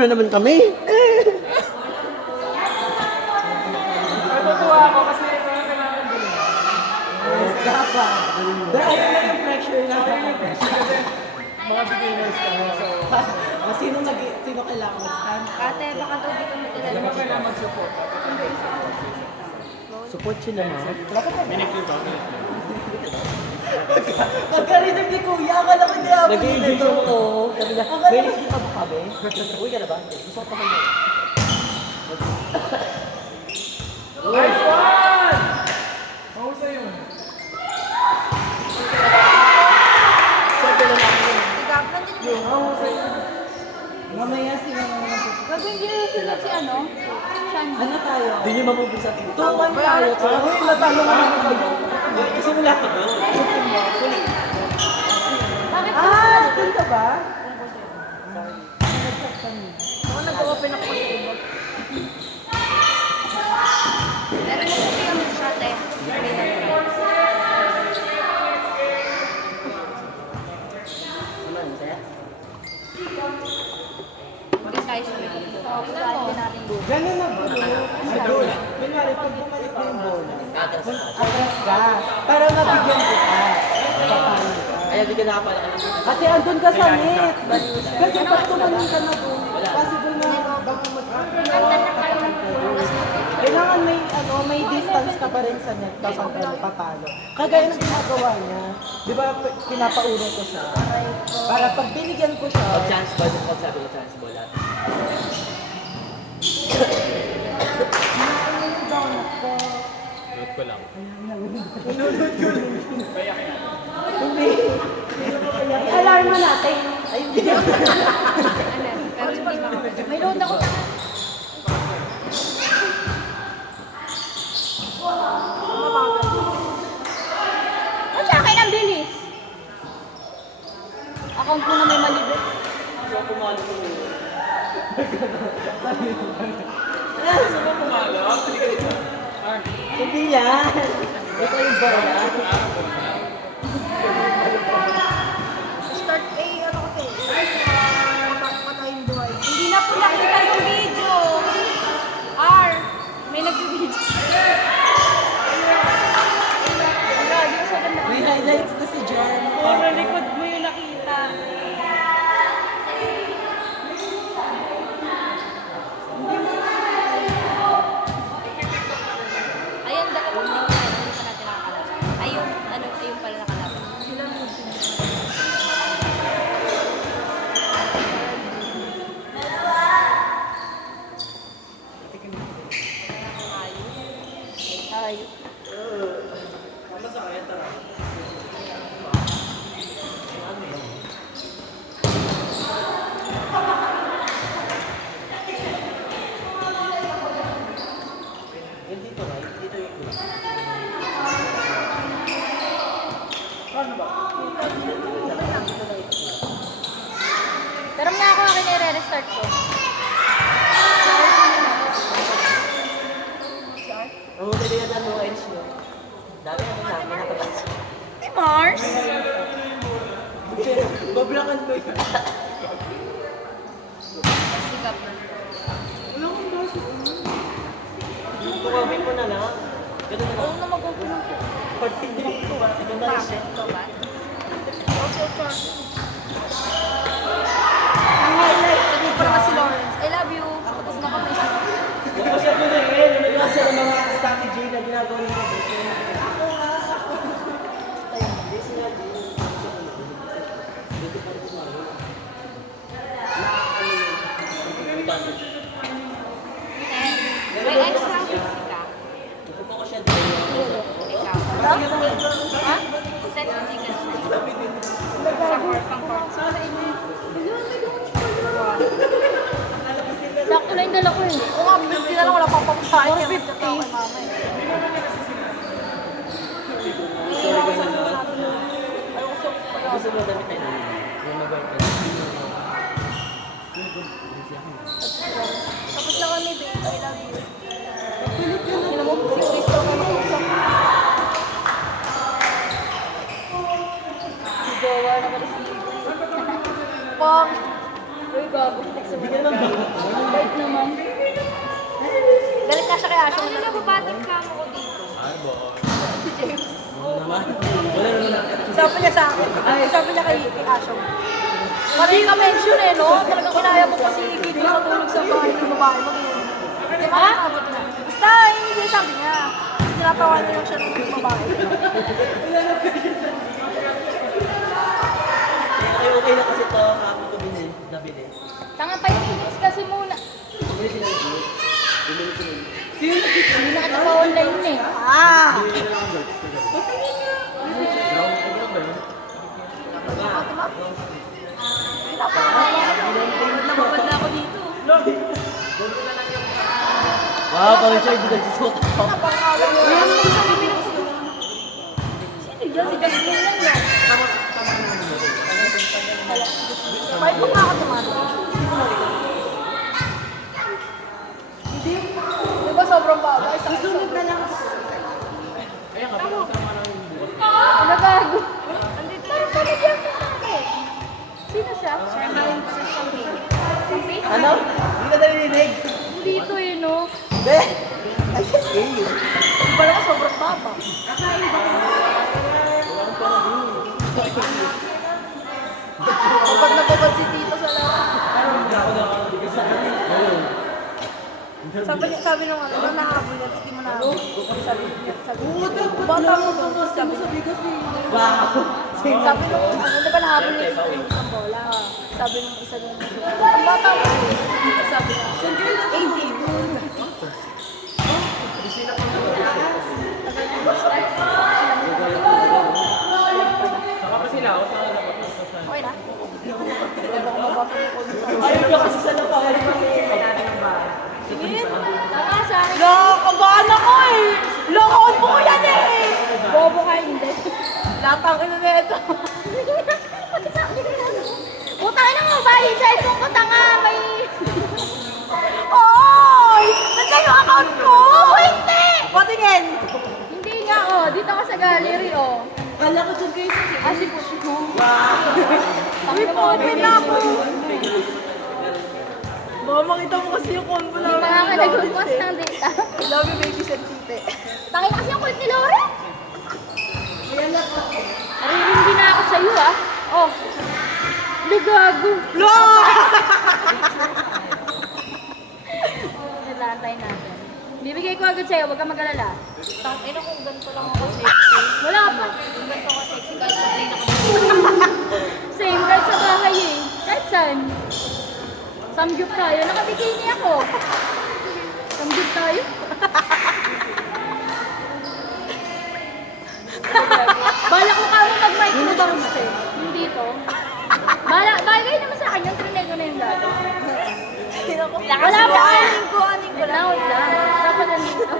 na naman kami. Natutuwa ako kasi kailangan din. Dapat. Dahil na yung pressure na. Mga beginners kami. Sino kailangan mag-stand? Ate, baka daw di ka Alam magdala. mo kailangan mag-support. Support sila, ma. Minute ba? Pagkarinig ni Kuya, akala ko hindi ako nag-i-enjoy ako. Sabi na, may isip ka ba kami? Uy ka na ba? Gusto ko pa kami. Nice one! Mahusay yun. Siyempre na namin yun. Sigap, nandito yun. Mamaya sila naman. Gagawin niyo sila si ano? Shandy. Ano tayo? Hindi nyo mabubisa. Tuman tayo. Uy, natalo ka naman kayo. Kasi wala ka doon. Bakit? Doon ka ba? Ako nag-open ako sa ibot. Pero nag-open yung shot eh. Mag-skies mo yun. Tingnan mo. Ganun na ba? Kunyari, pag bumalik na yung bola, atras ka. Para mabigyan kita. Kaya di ka nakapala. Kasi andun ka sa net. Kasi pag tumanin ka na doon, possible na baka kailangan may distance ka pa rin sa net kapag papalo. Kagaya ng ginagawa niya, di ba pinapaurong ko siya? Para pag binigyan ko siya, Chance ball, pag sabi ko chance ball. Load ko lang. hindi. Alarma natin. Ay, hindi. Ano? Pero hindi ako. May load ako. Ano sa akin ang bilis? Account mo na may malibit. Hindi yan. Ito yung bola. Start A, ano ko patayin buhay. Hindi na po nakita yung video. R, may nag-video. Wala, di ko siya ganda. May highlights na si Jan. Puro likod mo yung nakita. Ayun, dalawang link na hindi pa natin nakakalaban. Ayun, ayun pala nakalaban. Sila mo Ayun. Dito nga, dito yung club. Pero nga ako akin i-restart ko. Oo, pwede yan ano, edge no. Dami ako namin nakabasa. Si Mars? Bablakan ko yun. Sigap na. Wala kang baso. Tumawin mo na lang. Ganun na lang. Oo na mag-open ako. Pag-tindig ko ba? Ito na rin siya. Ito ba? Ang highlight, hindi pa naman si Lawrence. I love you. Tapos naka-face. Ako siya ko rin eh. Nanonood siya ng mga strategy na ginagawa ng mga business. Ako nga. Hindi sila din. Dito pa rin tumawin. May extra fix ka. Pupunta ko siya din. Ikaw. Ha? Set yung chicken. Sa pork pang pork. Sakto na yung dala ko eh. Oo nga, 50 na lang. Wala pang pagkain. 450. Gusto mo damit na yun? Yung mag-work na. Tapos na kami, babe. I love you. Alam mo, si Cristo ka mag-usap. Si Jowa na pala si Pong. Uy, gago. Bigyan ng baka. Ano na babating kamo ko dito? Si James. Sabi niya sa akin. Ay, sabi niya kay Asho. Parang ka-mention eh, no? Talagang kinaya mo kasi hindi matulog sa bahay ng babae mo. Ha? Basta, yun yung sabi niya. Tapos tinatawanan lang siya ng babae. Okay na kasi ito, hapon ko nabili. Tanga pa yung minutes kasi muna. Hindi na kita online eh. Ah! Napapad na ako dito. Wow, parang siya hindi nagsusuot ako. Sino dyan? Si Jasmine lang yan. May pa nga ako tumato. Di ba sobrang baba? Susunod na lang. Ano gago? Andito yung sunod yan sa akin. Sino siya? Champagne. Champagne? Ano? Hindi ka narinig? Dito eh, no? Hindi. Ay, sige. Iba naman sobrang baba. Kapag napapad si Tito sa laro. Sabi nung ano, nakahabol yan, hindi mo nahabol. Sabi bata mo to, sabi kasi. Wow. Sabi nung ano, di ba nahabol yung isang bola? Sabi nung isa nung ang bata mo, sabi nung, Saka pa sila, o saka dapat. okay na? Baka mabasa mo ko dito. Ayaw ka kasi sa lapangan ni Sige, tama sa akin. Nakakabahan ako eh. Lokon mo yan eh. Bobo ka hindi. Latang ina na ito. Putang ina mo, bahay sa itong katanga. May... Oy! Nandiyan yung account ko! Hindi! Patingin! Hindi nga oh, dito ka sa gallery oh. Kala ko dyan kayo sa Ah, si Pushko. Wow! Uy, open na ako. Baka makita mo kasi yung combo na. Hindi mga ka nag-request ng data. Love you, baby, sentite. Tangin kasi yung kulit ni Lore. Naririnig na ako sa'yo, ah. Oh. Ligago. Lo! Nilantay natin. Bibigay ko agad sa'yo, huwag kang mag-alala. Tangin na kung ganito lang ako sexy. Wala pa. Kung ganito ako sexy, kahit sa play na kami. Same, kahit sa bahay eh. Kahit saan. Samgyup tayo. Nakabikini ako. Samgyup tayo. Bala ko kami mag-microbounce eh. Hindi to. Bagay naman sa akin yung trinay ko na yung dati. Wala pa. Aning ko lang. Dapat nandito.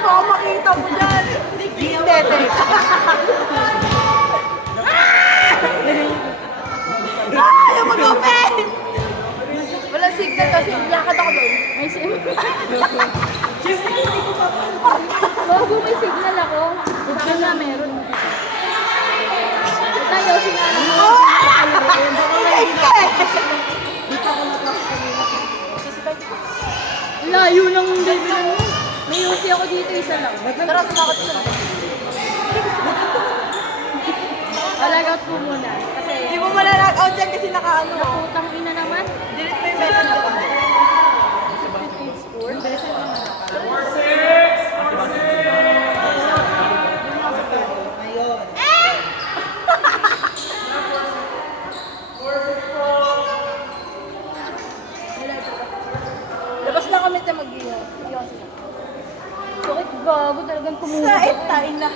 Baka makita mo dyan. Hindi. Ayaw mag-open! Walang signal kasi lakad ako doon. May signal. Bago may signal ako. Saan na meron? Tayo, signal ako. Layo ng level mo. May UC ako dito, isa lang. Tara, sumakot isa lang. Alagot po muna. Kasi... Hindi mo malalak out dyan kasi nakaano. Nakutang ina naman. Delete mo yung message ko. Labas na kami tayo mag-iwas. Bakit bago talagang tumulog? Sa etain na.